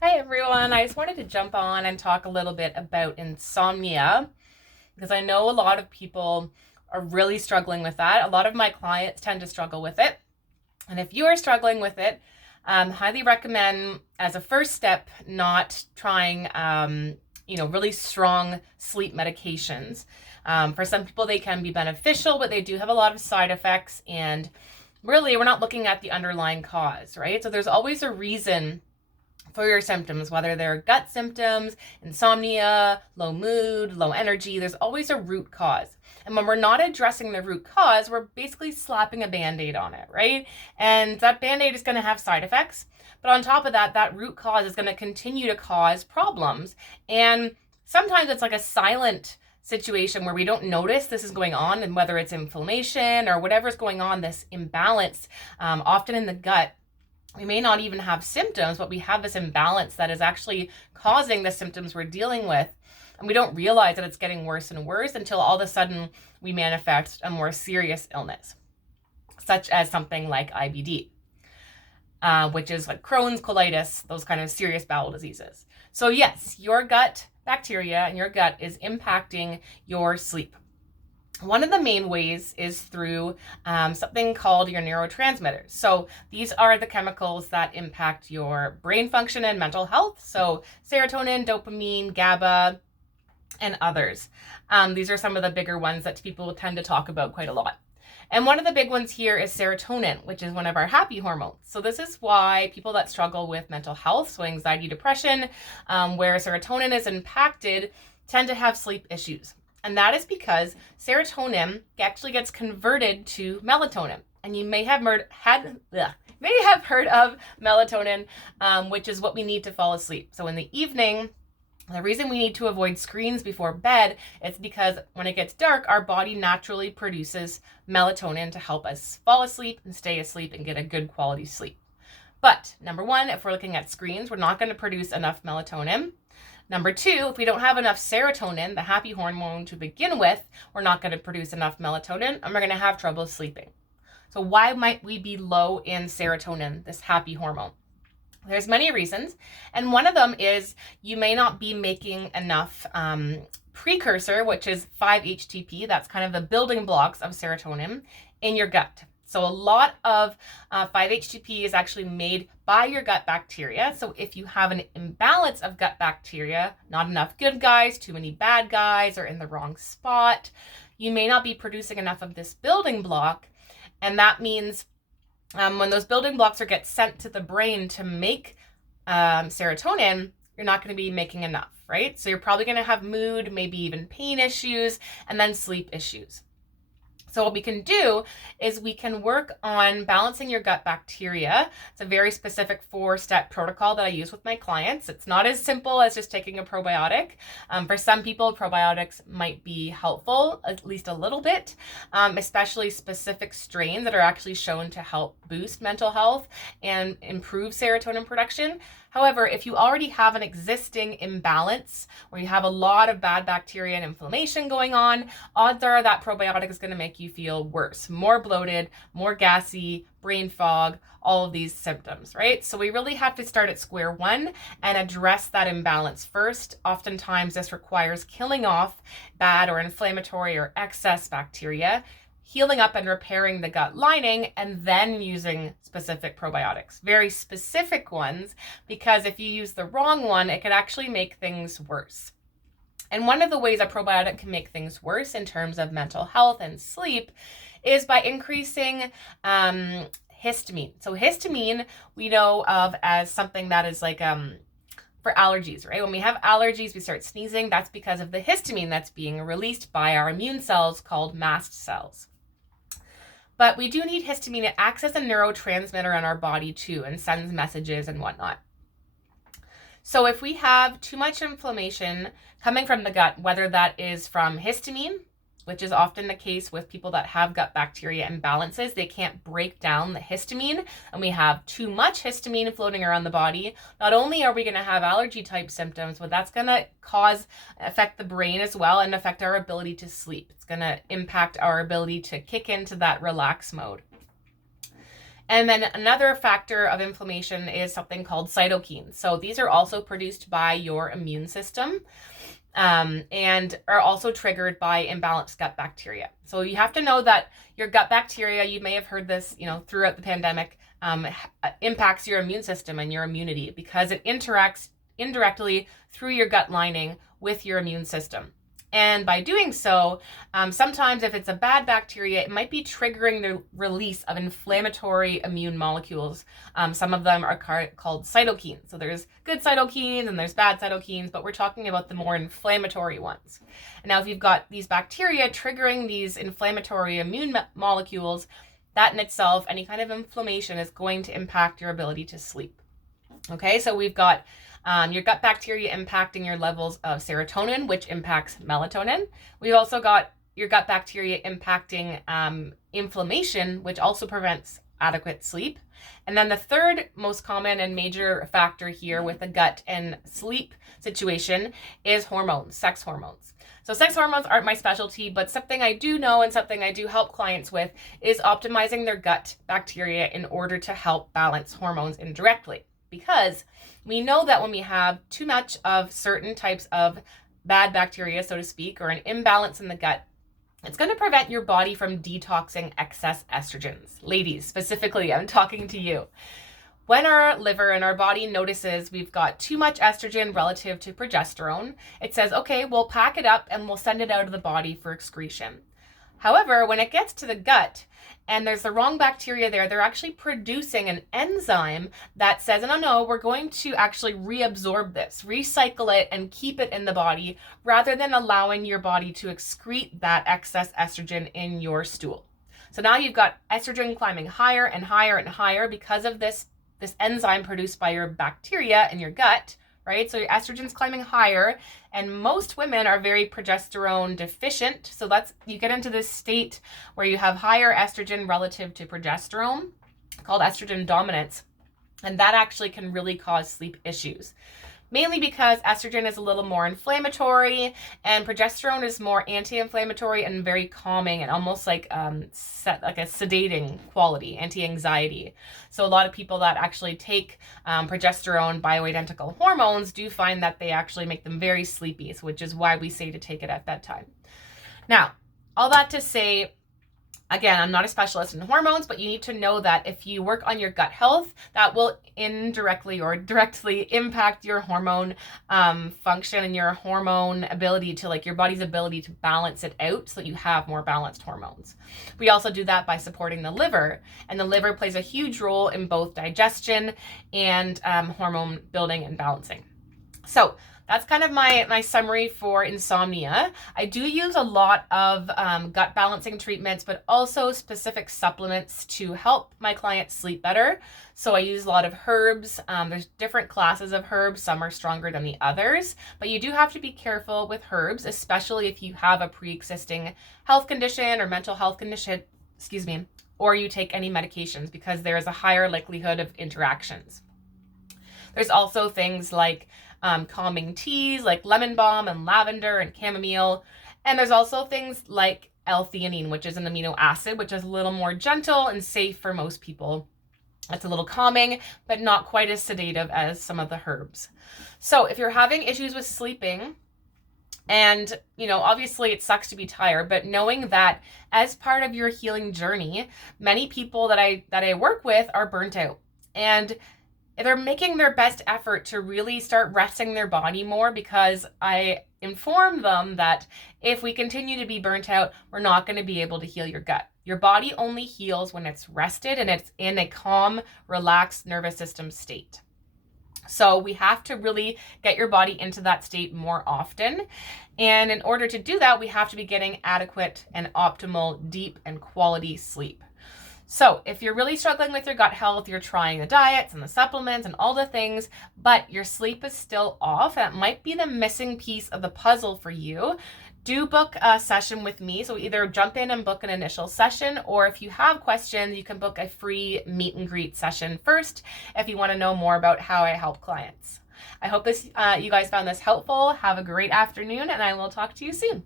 Hi everyone, I just wanted to jump on and talk a little bit about insomnia because I know a lot of people are really struggling with that. A lot of my clients tend to struggle with it. And if you are struggling with it, highly recommend as a first step not trying really strong sleep medications. For some people, they can be beneficial, but they do have a lot of side effects. And really, we're not looking at the underlying cause, right? So there's always a reason for your symptoms, whether they're gut symptoms, insomnia, low mood, low energy. There's always a root cause. And when we're not addressing the root cause, we're basically slapping a band-aid on it, right? And that band-aid is going to have side effects. But on top of that, that root cause is going to continue to cause problems. And sometimes it's like a silent situation where we don't notice this is going on, and whether it's inflammation or whatever's going on, this imbalance, often in the gut, we may not even have symptoms, but we have this imbalance that is actually causing the symptoms we're dealing with. And we don't realize that it's getting worse and worse until all of a sudden we manifest a more serious illness, such as something like IBD, which is like Crohn's, colitis, those kind of serious bowel diseases. So yes, your gut bacteria and your gut is impacting your sleep. One of the main ways is through something called your neurotransmitters. So these are the chemicals that impact your brain function and mental health. So serotonin, dopamine, GABA, and others. These are some of the bigger ones that people tend to talk about quite a lot. And one of the big ones here is serotonin, which is one of our happy hormones. So this is why people that struggle with mental health, so anxiety, depression, where serotonin is impacted, tend to have sleep issues. And that is because serotonin actually gets converted to melatonin. And you may have heard of melatonin, which is what we need to fall asleep. So in the evening, the reason we need to avoid screens before bed is because when it gets dark, our body naturally produces melatonin to help us fall asleep and stay asleep and get a good quality sleep. But number one, if we're looking at screens, we're not going to produce enough melatonin. Number two, if we don't have enough serotonin, the happy hormone to begin with, we're not going to produce enough melatonin and we're going to have trouble sleeping. So why might we be low in serotonin, this happy hormone? There's many reasons. And one of them is you may not be making enough precursor, which is 5-HTP. That's kind of the building blocks of serotonin in your gut. So a lot of 5-HTP is actually made by your gut bacteria. So if you have an imbalance of gut bacteria, not enough good guys, too many bad guys, or in the wrong spot, you may not be producing enough of this building block. And that means when those building blocks get sent to the brain to make serotonin, you're not going to be making enough, right? So you're probably going to have mood, maybe even pain issues, and then sleep issues. So what we can do is we can work on balancing your gut bacteria. It's a very specific 4-step protocol that I use with my clients. It's not as simple as just taking a probiotic. For some people, probiotics might be helpful, at least a little bit, especially specific strains that are actually shown to help boost mental health and improve serotonin production. However, if you already have an existing imbalance where you have a lot of bad bacteria and inflammation going on, odds are that probiotic is going to make you feel worse, more bloated, more gassy, brain fog, all of these symptoms, right? So we really have to start at square one and address that imbalance first. Oftentimes, this requires killing off bad or inflammatory or excess bacteria, healing up and repairing the gut lining, and then using specific probiotics, very specific ones, because if you use the wrong one, it could actually make things worse. And one of the ways a probiotic can make things worse in terms of mental health and sleep is by increasing histamine. So histamine we know of as something that is like for allergies, right? When we have allergies, we start sneezing. That's because of the histamine that's being released by our immune cells called mast cells. But we do need histamine. It acts as a neurotransmitter in our body too and sends messages and whatnot. So if we have too much inflammation coming from the gut, whether that is from histamine, which is often the case with people that have gut bacteria imbalances, they can't break down the histamine, and we have too much histamine floating around the body. Not only are we going to have allergy type symptoms, but that's going to affect the brain as well and affect our ability to sleep. It's going to impact our ability to kick into that relax mode. And then another factor of inflammation is something called cytokines. So these are also produced by your immune system, and are also triggered by imbalanced gut bacteria. So you have to know that your gut bacteria, you may have heard this, throughout the pandemic, impacts your immune system and your immunity because it interacts indirectly through your gut lining with your immune system. And by doing so, sometimes if it's a bad bacteria, it might be triggering the release of inflammatory immune molecules. Some of them are called cytokines. So there's good cytokines and there's bad cytokines, but we're talking about the more inflammatory ones. And now if you've got these bacteria triggering these inflammatory immune molecules, that in itself, any kind of inflammation is going to impact your ability to sleep. Okay, so we've got your gut bacteria impacting your levels of serotonin, which impacts melatonin. We've also got your gut bacteria impacting inflammation, which also prevents adequate sleep. And then the third most common and major factor here with the gut and sleep situation is hormones, sex hormones. So sex hormones aren't my specialty, but something I do know and something I do help clients with is optimizing their gut bacteria in order to help balance hormones indirectly. Because we know that when we have too much of certain types of bad bacteria, so to speak, or an imbalance in the gut, it's going to prevent your body from detoxing excess estrogens. Ladies, specifically, I'm talking to you. When our liver and our body notices we've got too much estrogen relative to progesterone, it says, okay, we'll pack it up and we'll send it out of the body for excretion. However, when it gets to the gut and there's the wrong bacteria there, they're actually producing an enzyme that says, no, we're going to actually reabsorb this, recycle it, and keep it in the body rather than allowing your body to excrete that excess estrogen in your stool. So now you've got estrogen climbing higher and higher and higher because of this enzyme produced by your bacteria in your gut, right? So your estrogen's climbing higher, and most women are very progesterone deficient. So you get into this state where you have higher estrogen relative to progesterone, called estrogen dominance. And that actually can really cause sleep issues. Mainly because estrogen is a little more inflammatory and progesterone is more anti-inflammatory and very calming and almost like a sedating quality, anti-anxiety. So a lot of people that actually take progesterone bioidentical hormones do find that they actually make them very sleepy, which is why we say to take it at that time. Now, all that to say, again, I'm not a specialist in hormones, but you need to know that if you work on your gut health, that will indirectly or directly impact your hormone function and your hormone ability to, like, your body's ability to balance it out so that you have more balanced hormones. We also do that by supporting the liver, and the liver plays a huge role in both digestion and hormone building and balancing. So that's kind of my summary for insomnia. I do use a lot of gut balancing treatments, but also specific supplements to help my clients sleep better. So I use a lot of herbs. There's different classes of herbs. Some are stronger than the others, but you do have to be careful with herbs, especially if you have a pre-existing health condition or mental health condition, or you take any medications, because there is a higher likelihood of interactions. There's also things like calming teas like lemon balm and lavender and chamomile. And there's also things like L-theanine, which is an amino acid, which is a little more gentle and safe for most people. It's a little calming, but not quite as sedative as some of the herbs. So if you're having issues with sleeping, and, obviously it sucks to be tired, but knowing that as part of your healing journey, many people that I work with are burnt out. And they're making their best effort to really start resting their body more, because I inform them that if we continue to be burnt out, we're not going to be able to heal your gut. Your body only heals when it's rested and it's in a calm, relaxed nervous system state. So we have to really get your body into that state more often. And in order to do that, we have to be getting adequate and optimal, deep and quality sleep. So if you're really struggling with your gut health, you're trying the diets and the supplements and all the things, but your sleep is still off, that might be the missing piece of the puzzle for you, do book a session with me. So either jump in and book an initial session, or if you have questions, you can book a free meet and greet session first if you want to know more about how I help clients. I hope you guys found this helpful. Have a great afternoon, and I will talk to you soon.